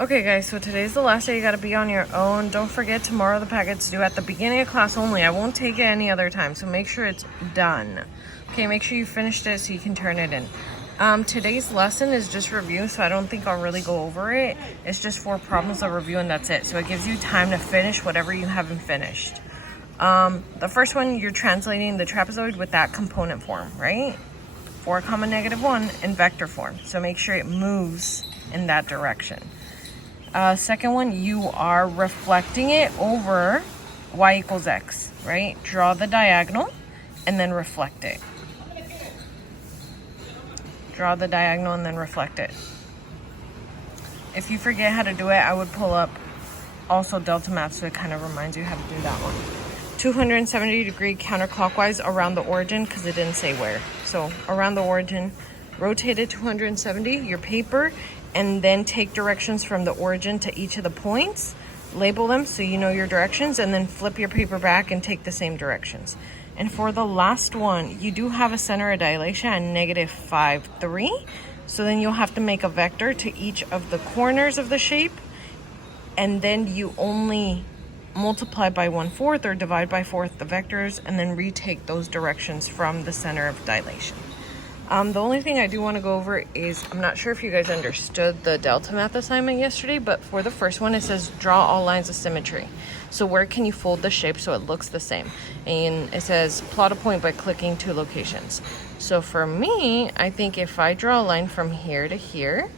Okay guys, so today's the last day you gotta be on your own. Don't forget tomorrow the packet's due at the beginning of class only. I won't take it any other time, so make sure it's done. Okay, make sure you finished it so you can turn it in. Today's lesson is just review, so I don't think I'll really go over it. It's just 4 problems of review and that's it. So it gives you time to finish whatever you haven't finished. The first one, you're translating the trapezoid with that component form, right? 4, -1 in vector form. So make sure it moves in that direction. Second one, you are reflecting it over y equals x, right? Draw the diagonal and then reflect it. Draw the diagonal and then reflect it. If you forget how to do it, I would pull up also Delta Math so it kind of reminds you how to do that one. 270-degree counterclockwise around the origin because it didn't say where. So around the origin, rotate it 270, your paper, and then take directions from the origin to each of the points, label them so you know your directions, and then flip your paper back and take the same directions. And for the last one, you do have a center of dilation at -5, 3. So then you'll have to make a vector to each of the corners of the shape, and then you only multiply by 1/4 or divide by 4 the vectors, and then retake those directions from the center of dilation. The only thing I do want to go over is, I'm not sure if you guys understood the Delta Math assignment yesterday, but for the first one, it says draw all lines of symmetry. So where can you fold the shape so it looks the same? And it says plot a point by clicking 2 locations. So for me, I think if I draw a line from here to here,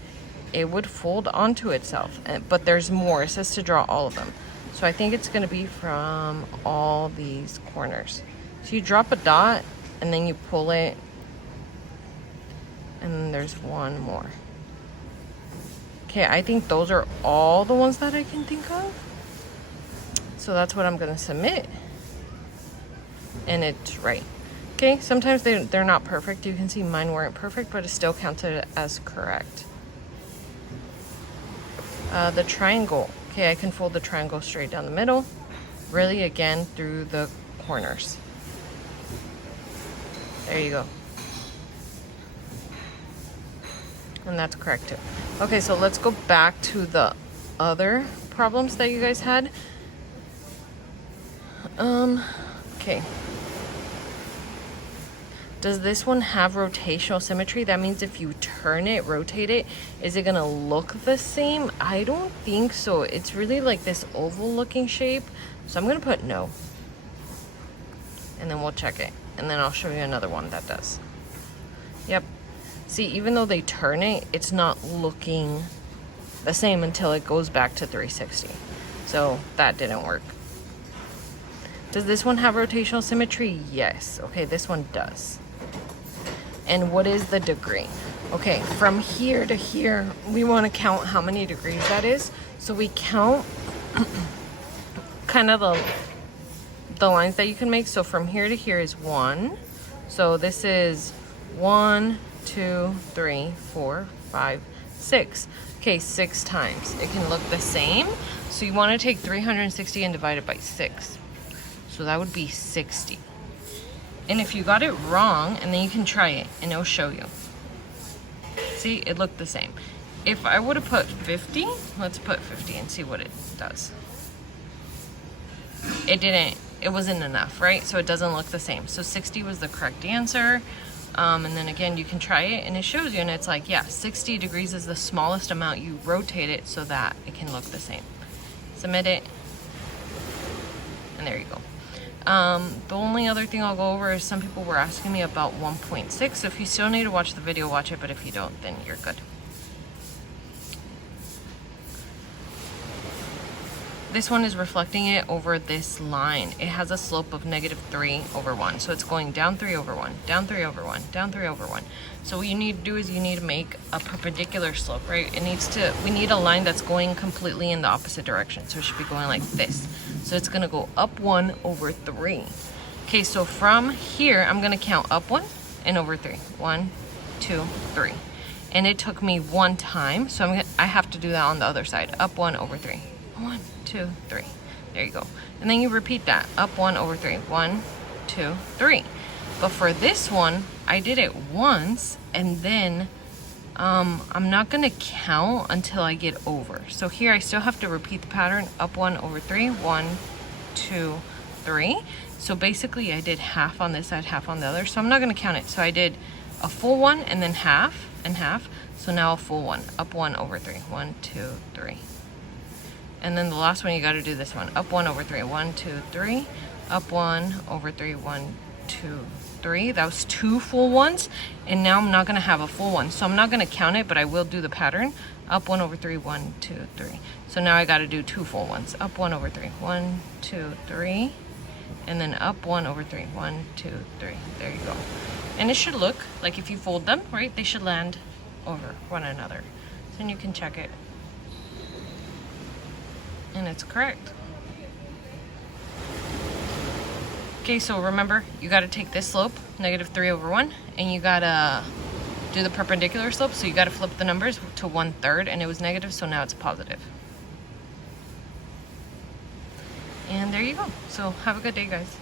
it would fold onto itself. But there's more. It says to draw all of them. So I think it's going to be from all these corners. So you drop a dot and then you pull it. And then there's one more. Okay, I think those are all the ones that I can think of. So that's what I'm gonna submit. And it's right. Okay, sometimes they're not perfect. You can see mine weren't perfect, but it still counted as correct. The triangle. Okay, I can fold the triangle straight down the middle. Really, again, through the corners. There you go. And that's correct too. Okay, so let's go back to the other problems that you guys had. Okay. Does this one have rotational symmetry? That means if you turn it, rotate it, is it gonna look the same? I don't think so. It's really like this oval looking shape. So I'm gonna put no. And then we'll check it. And then I'll show you another one that does. Yep. See, even though they turn it, it's not looking the same until it goes back to 360. So that didn't work. Does this one have rotational symmetry? Yes. Okay, this one does. And what is the degree? Okay, from here to here, we want to count how many degrees that is. So we count kind of the lines that you can make. So from here to here is 1. So this is 1, 2, 3, 4, 5, 6. Okay, 6 times. It can look the same. So you want to take 360 and divide it by 6. So that would be 60. And if you got it wrong, and then you can try it and it'll show you. See, it looked the same. If I would have put 50, let's put 50 and see what it does. It wasn't enough, right? So it doesn't look the same. So 60 was the correct answer. And then again, you can try it and it shows you, and it's like, yeah, 60 degrees is the smallest amount. You rotate it so that it can look the same. Submit it. And there you go. The only other thing I'll go over is some people were asking me about 1.6. So if you still need to watch the video, watch it. But if you don't, then you're good. This one is reflecting it over this line. It has a slope of -3/1. So it's going down 3/1, down 3/1, down 3/1. So what you need to do is you need to make a perpendicular slope, right? We need a line that's going completely in the opposite direction. So it should be going like this. So it's gonna go up 1/3. Okay, so from here, I'm gonna count up 1 and over 3. 1, 2, 3. And it took me 1 time. So I have to do that on the other side. Up 1/3. 1, 2, 3. There you go. And then you repeat that. Up 1/3. 1, 2, 3. But for this one, I did it once and then I'm not gonna count until I get over. So here I still have to repeat the pattern, up 1 over 3, 1, 2, 3. So basically I did half on this side, half on the other. So I'm not gonna count it. So I did a full one and then half and half. So now a full one, up 1 over 3, 1, 2, 3. And then the last one, you gotta do this one, up 1 over 3, 1, 2, 3, up 1 over 3, 1, 2, 3. That was 2 full ones, and now I'm not gonna have a full one. So I'm not gonna count it, but I will do the pattern, up 1 over 3, 1, 2, 3. So now I gotta do 2 full ones, up 1 over 3, 1, 2, 3, and then up 1 over 3, 1, 2, 3. There you go. And it should look like if you fold them, right, they should land over one another. So then you can check it. And it's correct. Okay, so remember, you gotta take this slope, -3 over 1, and you gotta do the perpendicular slope, so you gotta flip the numbers to 1/3, and it was negative, so now it's positive. And there you go. So have a good day, guys.